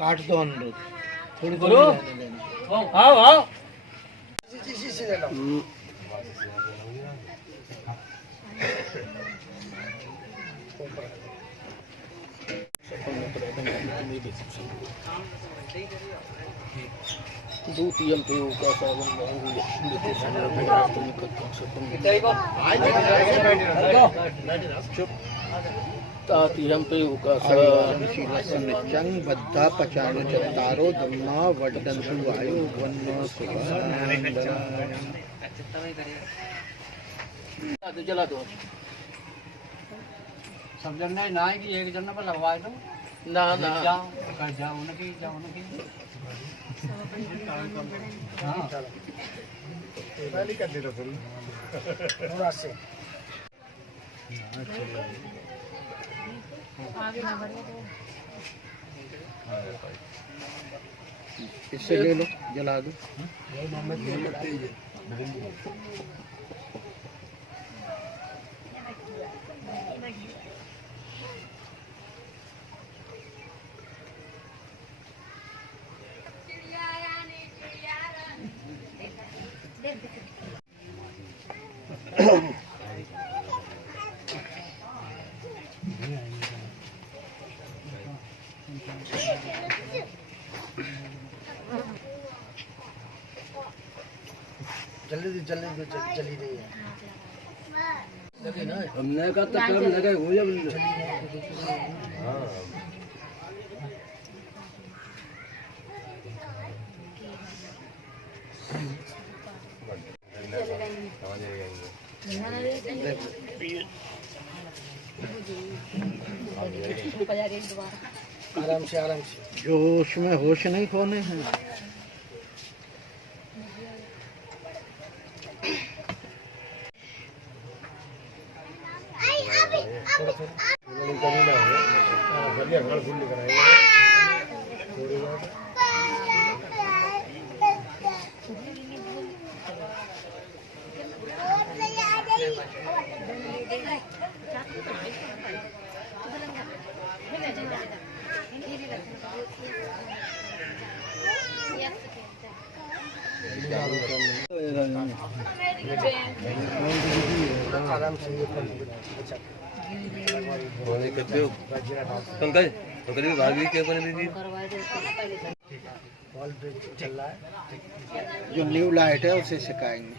काट दो अनुरोध थोड़ी आओ आओ द्वितीयं पे का तातिहं पे का बद्धा पचाणु चत्तारो धम्मा वड्डन्तु वायु वन्नो सुखा जला दो सब जन ने ना कि एक जन पर लगवा दो ना ना जाओ कर जाओ उनकी हां पहले कर दे रसूल थोड़ा से आगे ना बढ़े तो इससे ले लो जला दो जल्दी चली रही है हमने का तो काम लगा हो जब हां आराम से जोश में होश नहीं खोने हैं आराम से पंकज पंकज भी भाग गई क्या बने दीदी बॉल ब्रेक चल रहा है जो न्यू लाइट है उसे सिखाएंगे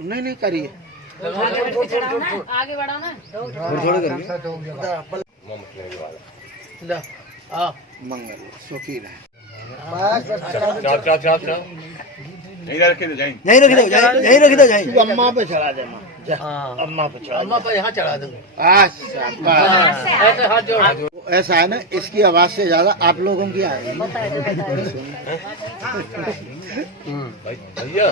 नहीं नहीं करिए आगे बढ़ाओ ना थोड़ा करिए मंगल सुखी रहे नहीं रखे तो जाएं नहीं रख दो जाए अम्मा पे चढ़ा दे अम्मा पे चढ़ा अम्मा पर यहाँ चढ़ा दूंगा ऐसे हाथ जोड़ ऐसा है ना इसकी आवाज से ज्यादा आप लोगों की आ रही है भैया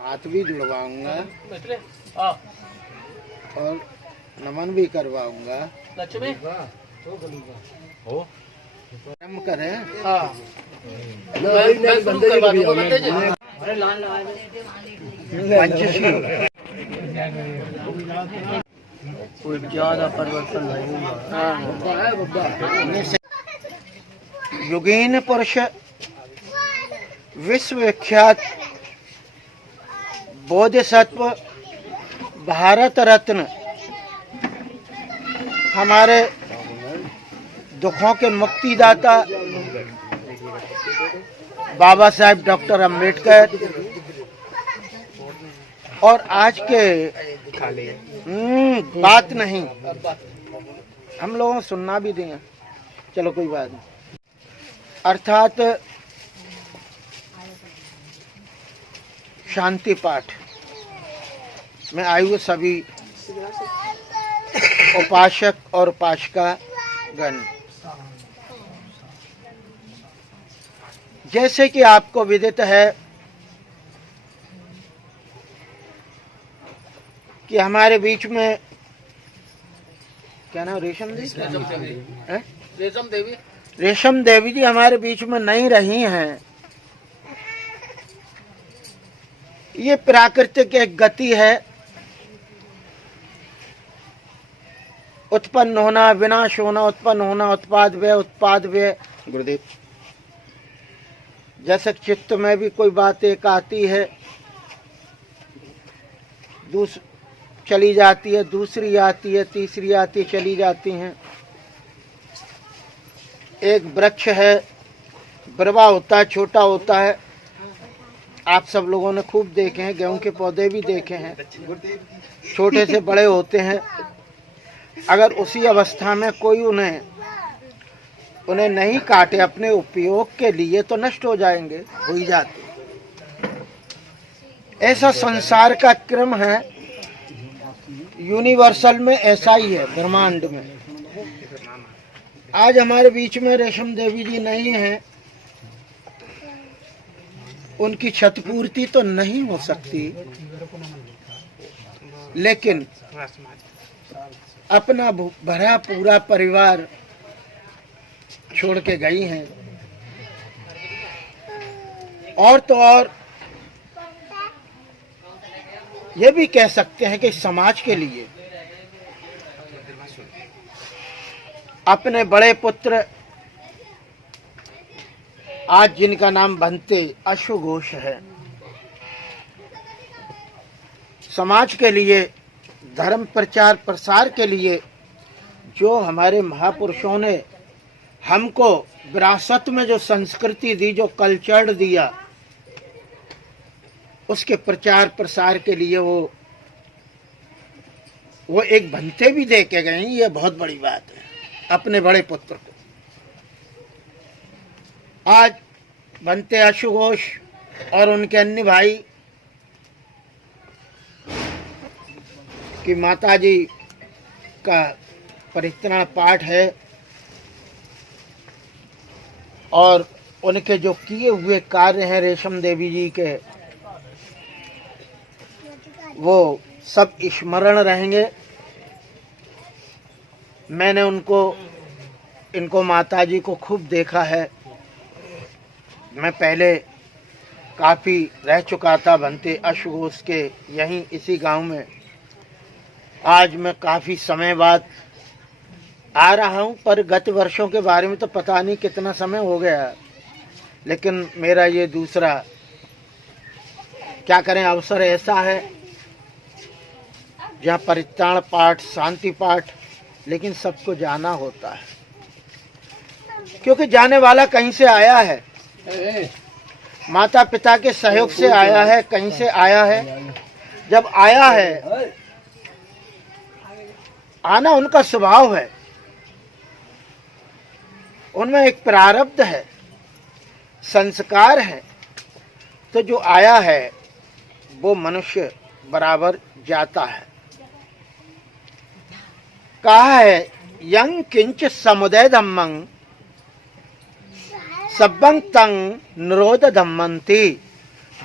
हाथ भी जुड़वाऊंगा और नमन भी करवाऊंगा लक्ष्मी हो कर्म करें पंचशील कोई ज्यादा परिवर्तन नहीं योगेन पुरुष विश्व विख्यात बोधिसत्व भारत रत्न हमारे दुखों के मुक्तिदाता बाबा साहेब डॉक्टर अंबेडकर और आज के बात नहीं हम लोगों को सुनना भी दें चलो कोई बात नहीं अर्थात शांति पाठ में आए हुए सभी उपासक और उपासिका गण जैसे कि आपको विदित है कि हमारे बीच में क्या नाम, रेशम देवी, हैं? रेशम देवी जी हमारे बीच में नहीं रही हैं। ये प्राकृतिक एक गति है, उत्पन्न होना, विनाश होना, उत्पन्न होना, उत्पाद व्यय गुरुदेव। जैसे चित्त में भी कोई बात एक आती है, चली जाती है, दूसरी आती है, तीसरी आती है, चली जाती हैं। एक वृक्ष है, बरवा होता है, छोटा होता है, आप सब लोगों ने खूब देखे हैं, गेहूं के पौधे भी देखे हैं, छोटे से बड़े होते हैं। अगर उसी अवस्था में कोई उन्हें नहीं काटे अपने उपयोग के लिए तो नष्ट हो जाएंगे, हो ही जाते। ऐसा संसार का क्रम है, यूनिवर्सल में ऐसा ही है, ब्रह्मांड में। आज हमारे बीच में रेशम देवी जी नहीं है, उनकी क्षतिपूर्ति तो नहीं हो सकती, लेकिन अपना भरा पूरा परिवार छोड़ के गई हैं। और तो और ये भी कह सकते हैं कि समाज के लिए अपने बड़े पुत्र, आज जिनका नाम बनते अश्व घोष है, समाज के लिए, धर्म प्रचार प्रसार के लिए जो हमारे महापुरुषों ने हमको विरासत में जो संस्कृति दी, जो कल्चर दिया, उसके प्रचार प्रसार के लिए वो एक भंते भी दे के गए। ये बहुत बड़ी बात है अपने बड़े पुत्र को। आज भंते अश्व घोष और उनके अन्य भाई की माताजी का परित्राण पाठ है, और उनके जो किए हुए कार्य हैं रेशम देवी जी के, वो सब स्मरण रहेंगे। मैंने इनको माताजी को खूब देखा है। मैं पहले काफ़ी रह चुका था भंते अश्व घोष के यहीं इसी गांव में। आज मैं काफ़ी समय बाद आ रहा हूं, पर गत वर्षों के बारे में तो पता नहीं कितना समय हो गया, लेकिन मेरा ये दूसरा, क्या करें, अवसर ऐसा है जहाँ परित्राण पाठ, शांति पाठ, लेकिन सबको जाना होता है, क्योंकि जाने वाला कहीं से आया है, माता पिता के सहयोग से आया है, कहीं से आया है। जब आया है, आना उनका स्वभाव है, उनमें एक प्रारब्ध है, संस्कार है, तो जो आया है वो मनुष्य बराबर जाता है। कहा है यं किंच समुदय धम्मं सब्बं तंग निरोध धम्मंती।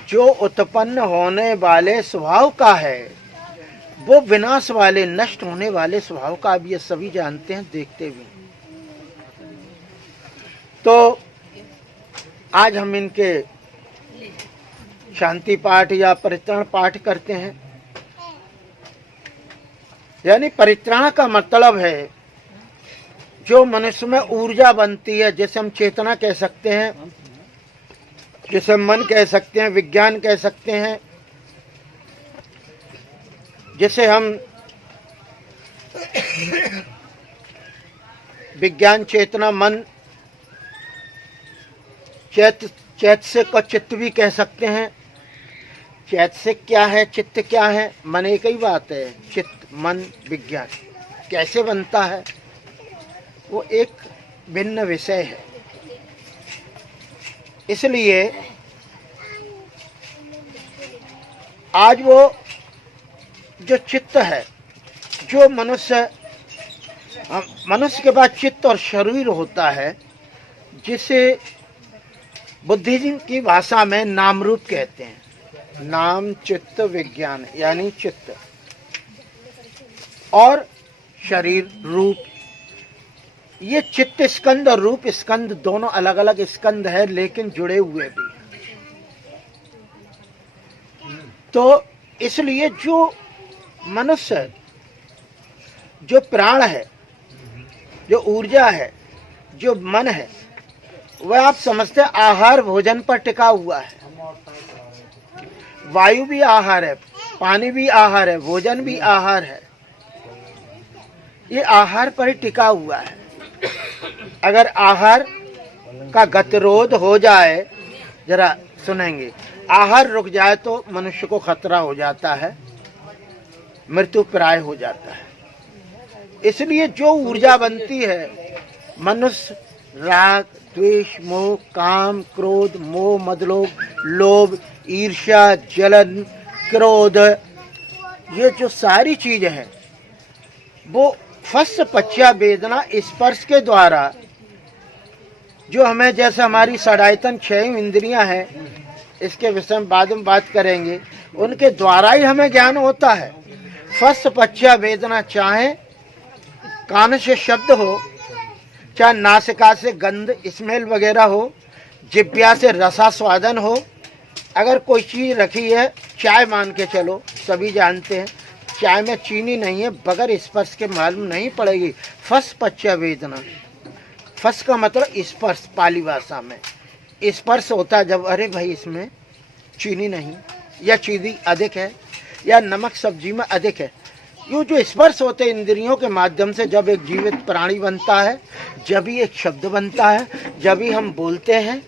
जो उत्पन्न होने वाले स्वभाव का है वो विनाश वाले, नष्ट होने वाले स्वभाव का, अब ये सभी जानते हैं, देखते भी। तो आज हम इनके शांति पाठ या परित्राण पाठ करते हैं। यानी परित्राण का मतलब है जो मनुष्य में ऊर्जा बनती है, जैसे हम चेतना कह सकते हैं, जिसे मन कह सकते हैं, विज्ञान कह सकते हैं, जिसे हम विज्ञान, चेतना, मन, चैतसिक और चित्त भी कह सकते हैं। चैतसिक क्या है, चित्त क्या है? मन एक ही बात है। चित्त, मन, विज्ञान कैसे बनता है वो एक भिन्न विषय है। इसलिए आज वो जो चित्त है, जो मनुष्य के पास चित्त और शरीर होता है, जिसे बुद्धिज्म की भाषा में नाम रूप कहते हैं। नाम चित्त विज्ञान यानी चित्त, और शरीर रूप। ये चित्त स्कंद और रूप स्कंद दोनों अलग अलग स्कंद है, लेकिन जुड़े हुए भी हैं। तो इसलिए जो मनुष्य, जो प्राण है, जो ऊर्जा है, जो मन है, वह आप समझते आहार भोजन पर टिका हुआ है। वायु भी आहार है, पानी भी आहार है, भोजन भी आहार है। ये आहार पर ही टिका हुआ है। अगर आहार का गतिरोध हो जाए, जरा सुनेंगे, आहार रुक जाए तो मनुष्य को खतरा हो जाता है, मृत्यु प्राय हो जाता है। इसलिए जो ऊर्जा बनती है, मनुष्य राग, द्वेष, मोह, काम, क्रोध, मोह, मदलोभ, लोभ, ईर्ष्या, जलन, क्रोध, ये जो सारी चीजें हैं, वो फस पच्चा वेदना स्पर्श के द्वारा, जो हमें, जैसे हमारी षडायतन 6 इंद्रियां हैं, इसके विषय में बाद में बात करेंगे, उनके द्वारा ही हमें ज्ञान होता है। फस पच्चा वेदना, चाहे कान से शब्द हो, चाहे नासिका से गंध स्मेल वगैरह हो, जिह्वा से रसास्वादन हो। अगर कोई चीज़ रखी है, चाय मान के चलो, सभी जानते हैं चाय में चीनी नहीं है, बगैर स्पर्श के मालूम नहीं पड़ेगी। फस पच्चा वेदना, फस का मतलब स्पर्श, पाली भाषा में स्पर्श होता है जब, अरे भाई इसमें चीनी नहीं, या चीनी अधिक है, या नमक सब्जी में अधिक है। ये जो स्पर्श होते हैं इंद्रियों के माध्यम से, जब एक जीवित प्राणी बनता है, जब ही एक शब्द बनता है, जब ही हम बोलते हैं।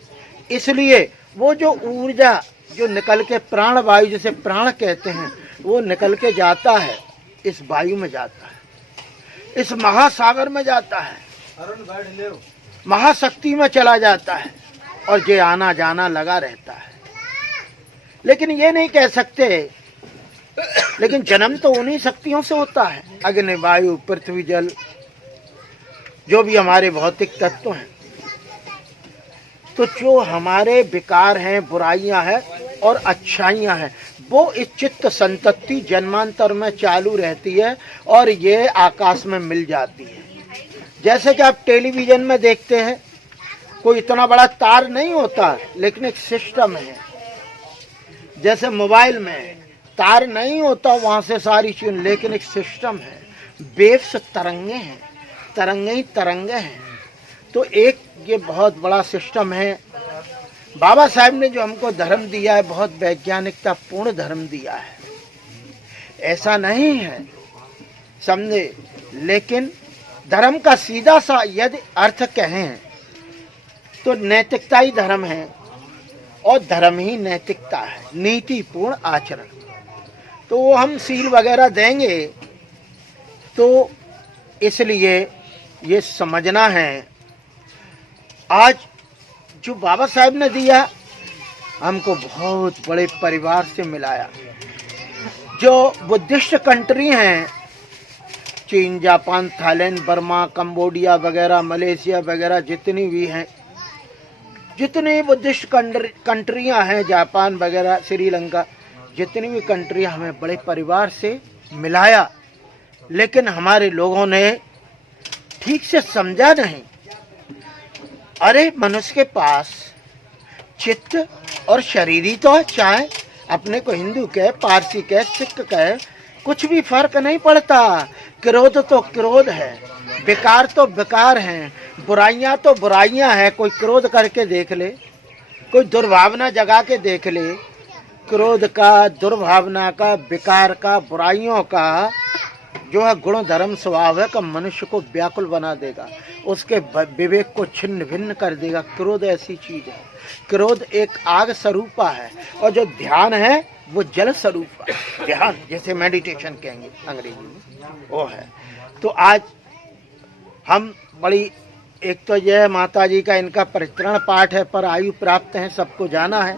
इसलिए वो जो ऊर्जा जो निकल के प्राण वायु, जिसे प्राण कहते हैं, वो निकल के जाता है, इस वायु में जाता है, इस महासागर में जाता है, महाशक्ति में चला जाता है, और ये आना जाना लगा रहता है। लेकिन ये नहीं कह सकते, लेकिन जन्म तो उन्हीं शक्तियों से होता है, अग्नि, वायु, पृथ्वी, जल, जो भी हमारे भौतिक तत्व हैं। तो जो हमारे विकार हैं, बुराइयां हैं और अच्छाइयां हैं, वो इस चित्त संतति जन्मांतर में चालू रहती है, और ये आकाश में मिल जाती है। जैसे कि आप टेलीविजन में देखते हैं, कोई इतना बड़ा तार नहीं होता, लेकिन एक सिस्टम है। जैसे मोबाइल में तार नहीं होता, वहां से सारी चीज, लेकिन एक सिस्टम है। वेव्स तरंगे हैं, तरंगे ही तरंगे हैं। तो एक ये बहुत बड़ा सिस्टम है। बाबा साहब ने जो हमको धर्म दिया है, बहुत वैज्ञानिकता पूर्ण धर्म दिया है, ऐसा नहीं है, समझे। लेकिन धर्म का सीधा सा यदि अर्थ कहें तो नैतिकता ही धर्म है, और धर्म ही नैतिकता है, नीतिपूर्ण आचरण। तो वो हम सील वगैरह देंगे, तो इसलिए ये समझना है। आज जो बाबा साहब ने दिया, हमको बहुत बड़े परिवार से मिलाया। जो बुद्धिस्ट कंट्री हैं, चीन, जापान, थाईलैंड, बर्मा, कंबोडिया वगैरह, मलेशिया वगैरह, जितनी भी हैं, जितनी बुद्धिस्ट कंट्रियां हैं, जापान वगैरह, श्रीलंका, जितनी भी कंट्रियां, हमें बड़े परिवार से मिलाया। लेकिन हमारे लोगों ने ठीक से समझा नहीं। अरे मनुष्य के पास चित्त और शरीर ही तो है, चाहे अपने को हिंदू कहे, पारसी कहे, सिख कहे, कुछ भी फर्क नहीं पड़ता। क्रोध तो क्रोध है, विकार तो विकार हैं, बुराइयां तो बुराइयां हैं। कोई क्रोध करके देख ले, कोई दुर्भावना जगा के देख ले। क्रोध का, दुर्भावना का, विकार का, बुराइयों का जो है गुण धर्म स्वभाव है का मनुष्य को व्याकुल बना देगा, उसके विवेक को छिन्न भिन्न कर देगा। क्रोध ऐसी चीज है। क्रोध एक आग स्वरूपा है, और जो ध्यान है वो जल स्वरूपा है। ध्यान जैसे मेडिटेशन कहेंगे अंग्रेजी में, वो है। तो आज हम बड़ी, एक तो यह माता जी का इनका परित्रण पाठ है, पर आयु प्राप्त है, सबको जाना है।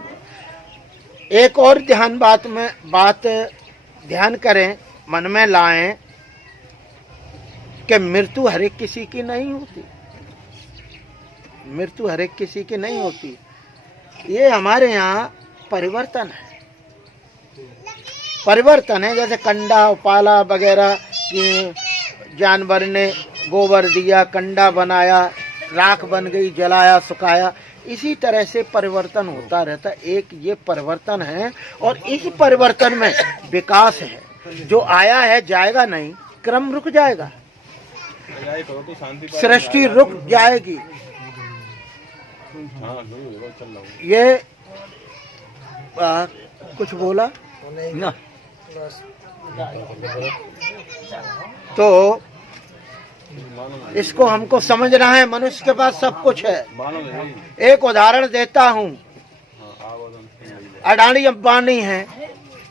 एक और ध्यान बात ध्यान करें, मन में लाएं कि मृत्यु हर एक किसी की नहीं होती। मृत्यु हर एक किसी की नहीं होती। ये हमारे यहाँ परिवर्तन है। परिवर्तन है, जैसे कंडा पाला वगैरह कि जानवर ने गोबर दिया, कंडा बनाया, राख बन गई, जलाया सुखाया, इसी तरह से परिवर्तन होता रहता। एक ये परिवर्तन है और इस परिवर्तन में विकास है। जो आया है जाएगा नहीं, क्रम रुक जाएगा, सृष्टि रुक जाएगी। ये कुछ बोला ना तो इसको हमको समझना है। मनुष्य के पास सब कुछ है। एक उदाहरण देता हूँ, अडानी अंबानी है।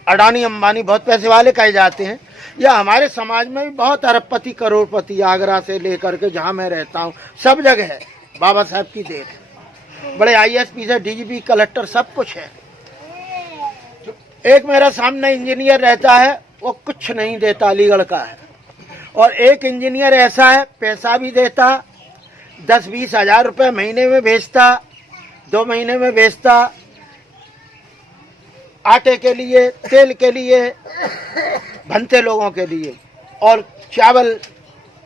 अडानी अंबानी बहुत पैसे वाले कहे जाते हैं, या हमारे समाज में भी बहुत अरबपति करोड़पति, आगरा से लेकर के जहाँ मैं रहता हूँ सब जगह है। बाबा साहब की देन है। बड़े ISP से DGP कलेक्टर सब कुछ है। एक मेरा सामने इंजीनियर रहता है, वो कुछ नहीं देता, अलीगढ़ का है। और एक इंजीनियर ऐसा है, पैसा भी देता, 10-20 हजार रुपये महीने में भेजता, 2 महीने में भेजता, आटे के लिए, तेल के लिए, भनते लोगों के लिए, और चावल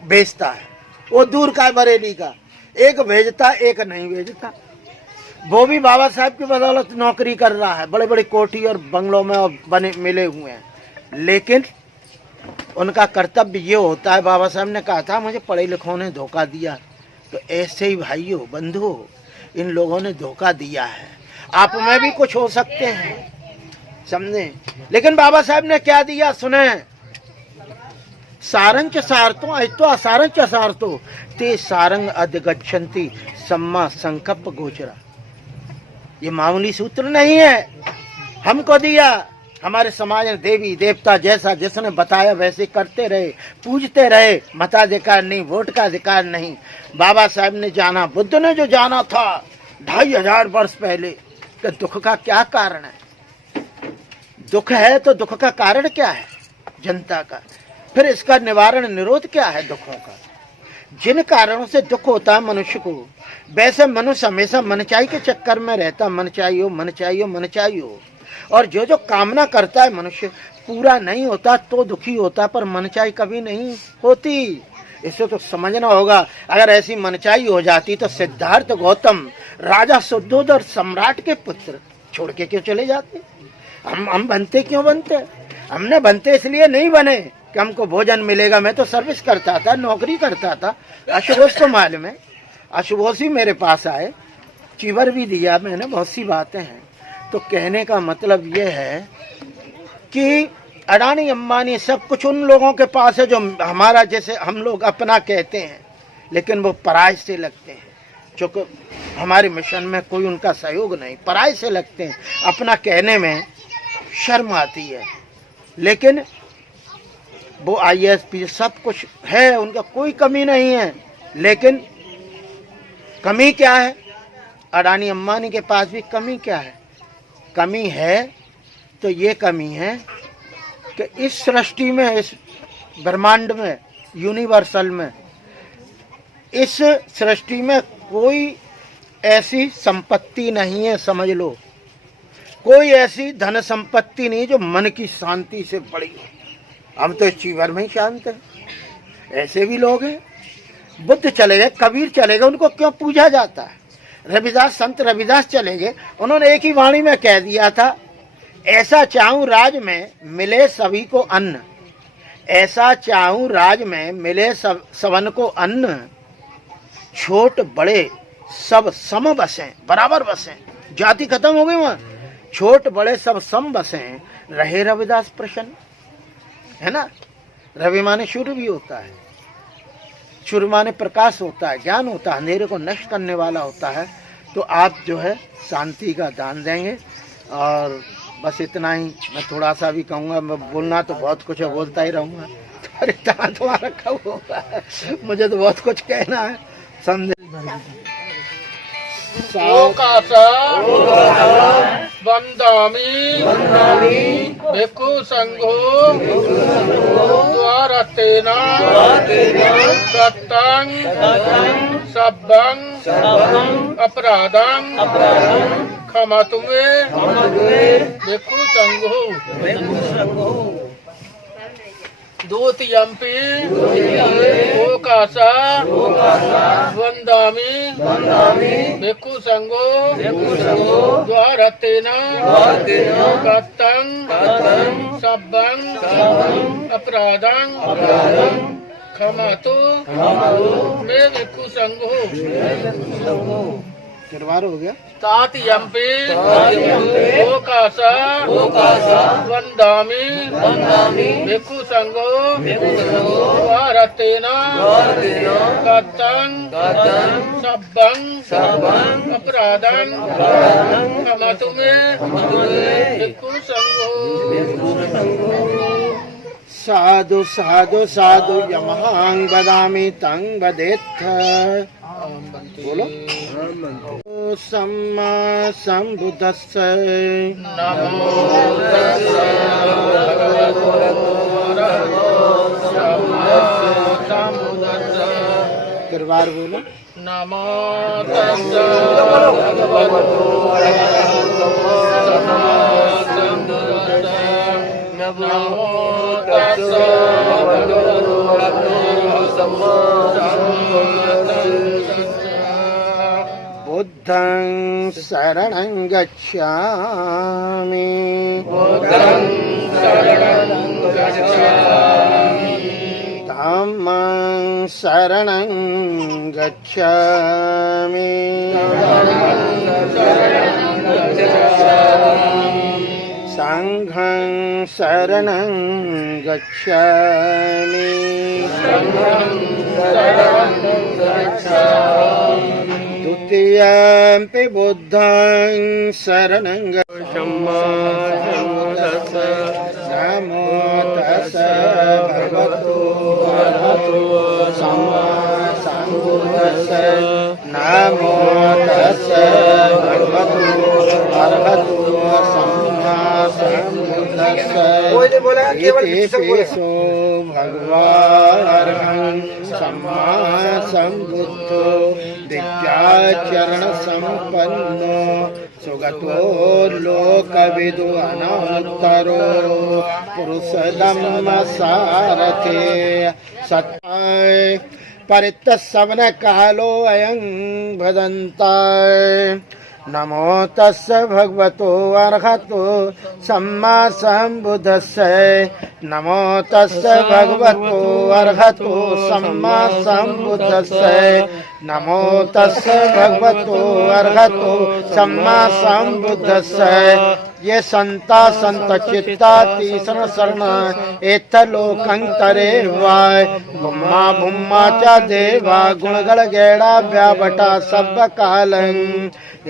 भेजता है। वो दूर का बरेली का, एक भेजता एक नहीं भेजता। वो भी बाबा साहब की बदौलत नौकरी कर रहा है, बड़े बड़े कोठी और बंगलों में और बने मिले हुए हैं। लेकिन उनका कर्तव्य ये होता है, बाबा साहब ने कहा था मुझे पढ़े लिखों ने धोखा दिया, तो ऐसे ही भाइयों बंधुओं इन लोगों ने धोखा दिया है। आप में भी कुछ हो सकते हैं, समझे। लेकिन बाबा साहब ने क्या दिया सुने, सारंच सारतो अतो असारंच असारतो ते सारंग अधिगच्छन्ति सम्मा संकल्प गोचरा। ये मामूली सूत्र नहीं है, हमको दिया। हमारे समाज में देवी देवता जैसा जिसने बताया वैसे करते रहे, पूजते रहे। मताधिकार नहीं, वोट का अधिकार नहीं। बाबा साहब ने जाना, बुद्ध ने जो जाना था 2500 वर्ष पहले, तो दुख का क्या कारण है? दुख है तो दुख का कारण क्या है? जनता का। फिर इसका निवारण निरोध क्या है दुखों का? जिन कारणों से दुख होता है मनुष्य को, वैसे मनुष्य हमेशा मनचाही के चक्कर में रहता, मनचाही हो मनचाही हो मनचाही हो। और जो जो कामना करता है मनुष्य पूरा नहीं होता तो दुखी होता, पर मनचाही कभी नहीं होती। इसे तो समझना होगा। अगर ऐसी मनचाही हो जाती तो सिद्धार्थ गौतम राजा सुद्धोध और सम्राट के पुत्र छोड़ के क्यों चले जाते? हम बनते क्यों बनते? हमने बनते इसलिए नहीं बने कि हमको भोजन मिलेगा। मैं तो सर्विस करता था, नौकरी करता था। अशुभोश को मालूम है, अशुभोश ही मेरे पास आए, चीवर भी दिया मैंने, बहुत सी बातें हैं। तो कहने का मतलब ये है कि अडानी अंबानी सब कुछ उन लोगों के पास है जो हमारा जैसे हम लोग अपना कहते हैं, लेकिन वो पराय से लगते हैं। चूँकि हमारे मिशन में कोई उनका सहयोग नहीं, पराय से लगते हैं। अपना कहने में शर्म आती है। लेकिन वो ISP सब कुछ है, उनका कोई कमी नहीं है। लेकिन कमी क्या है? अडानी अंबानी के पास भी कमी क्या है? कमी है तो ये कमी है कि इस सृष्टि में, इस ब्रह्मांड में, यूनिवर्सल में, इस सृष्टि में कोई ऐसी संपत्ति नहीं है, समझ लो। कोई ऐसी धन संपत्ति नहीं जो मन की शांति से बड़ी हो। हम तो इस जीवन में ही शांत हैं। ऐसे भी लोग हैं। बुद्ध चले गए, कबीर चले गए, उनको क्यों पूजा जाता है? रविदास, संत रविदास चले गए, उन्होंने एक ही वाणी में कह दिया था, ऐसा चाहूं राज में मिले सभी को अन्न, ऐसा चाहूं राज में मिले सबन को अन्न, छोट बड़े सब सम बसें, बराबर बसें। जाति खत्म हो गई वहां। छोट बड़े सब सम बसें, रहे रविदास प्रसन्न। है ना? रवि माने सूर्य भी होता है, सूर्य माने प्रकाश होता है, ज्ञान होता है, अंधेरे को नष्ट करने वाला होता है। तो आप जो है शांति का दान देंगे। और बस इतना ही मैं थोड़ा सा भी कहूँगा। मैं बोलना तो बहुत कुछ है, बोलता ही रहूँगा। अरे तुम्हारा कब होगा? मुझे तो बहुत कुछ कहना है, समझे। वंदामि भिक्खु संघो द्वारतेना दत्तं सब्बं अपराधं क्षमा तुम्हें भिक्षु संघो द्वितीयम्पि ओकासा वन्दामि भिक्षु संघो द्वारतेन कत्तं सब्बं अपराधं क्षमातु मे भिक्षु संघो निर्वार हो गया। तातियम्पि ओकासा वन्दामि भिक्षु संघो द्वारतेन कत्तं सब्बं अपराधं क्षमातु मे भिक्षु संघो साधु साधु साधु यमहां वदामि तं वदेत्थ। बोलो। सम्मा सम्बुद्धस्स नमो तस्सै भगवतो अरहतो सम्मा सम्बुद्धस्सै। तिरवार बोलो। नमो तस्सै भगवतो अरहतो सम्मा सम्बुद्धस्सै। नमो तस्सै भगवतो अरहतो सम्मा सम्बुद्धस्सै। बुद्धं शरणं गच्छामि बुद्धं शरणं गच्छामि धम्मं शरणं गच्छामि संघं शरणं गच्छामि द्वितीयम्पि बुद्धं शरणं गच्छामि नमो तस्सै भगवतो अरहतो सम्मा सम्बुद्धस्सै। नमो तस्सै भगवतो अरहतो सम्मा सम्बुद्धस्सै। इति भगवान् सम्मा सम्बुद्धो दिव्याचरण संपन्नो सुगतो लोकविदु अनन्तरो पुरुषोत्तम सारथे सत्ताय परित सवन कालो अयं भदन्ताय। नमो तस्सै भगवतो अरहतो सम्मा सम्बुद्धस्सै। नमो तस्सै भगवतो अरहतो सम्मा सम्बुद्धस्सै। नमो तस्सै भगवतो अरहतो सम्मा सम्बुद्धस्सै। ये संता संत चित्ता तीसर शरण एथ लोकंतरे वाय ब्रह्मा भूमा च देवा गुणगण गैड़ा व्यावटा सब कालं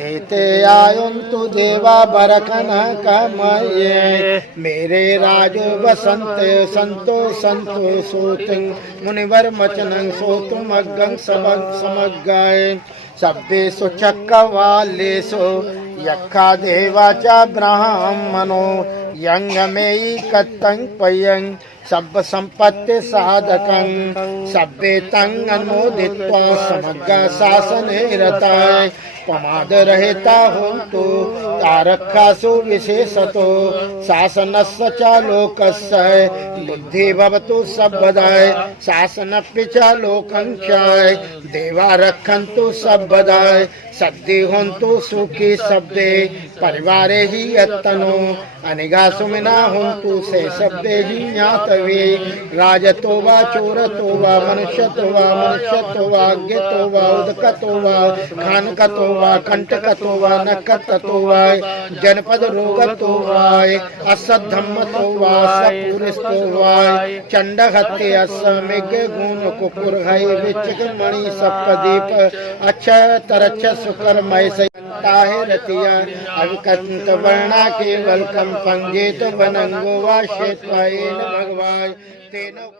एते आयुन्तु देवा बरकन कमये मेरे राज वसंत संतो संतो सोतं मुनिवर मचनं सोतुम अग्गं समग्गाय सभ्येषु चक्रवालेषु यक्खा देवा च ब्राह्मणो यंगमेयी कत्तं पयं सब संपत्ति साधकं सभ्ये तं अनुमोदित्वा समग्र शासने रताय प्रमाद रहता होन्तु तारकासु विशेषतो शासनस्य च लोकस्य बुद्धि भवतु सर्वदाय शासनप्य च लोकं च देवा रक्षन्तु सर्वदाय सद्दि होन्तु सुखी शब्दे परिवारे हि यत्तनो अनिगा सुमिना होन्तु से शब्दे हि ज्ञातवे राजतो वा चोरतो वा मनुष्यतो वा अज्ञतो वा उदकतो वा खानकतो वा कंटकतो वा नकततो वा जनपद रोगतो वा असद्धम्मतो वा सपुरिस्तो वा चंडहत्ते असमिग गुण कुपुर है विचक मणि सपदीप अच्छा तरच्छ सुकरमय ताहे रतिया अविकंत वर्णा केवल कम पंजे तो बनंगो वा श्वेत भगवान तेनो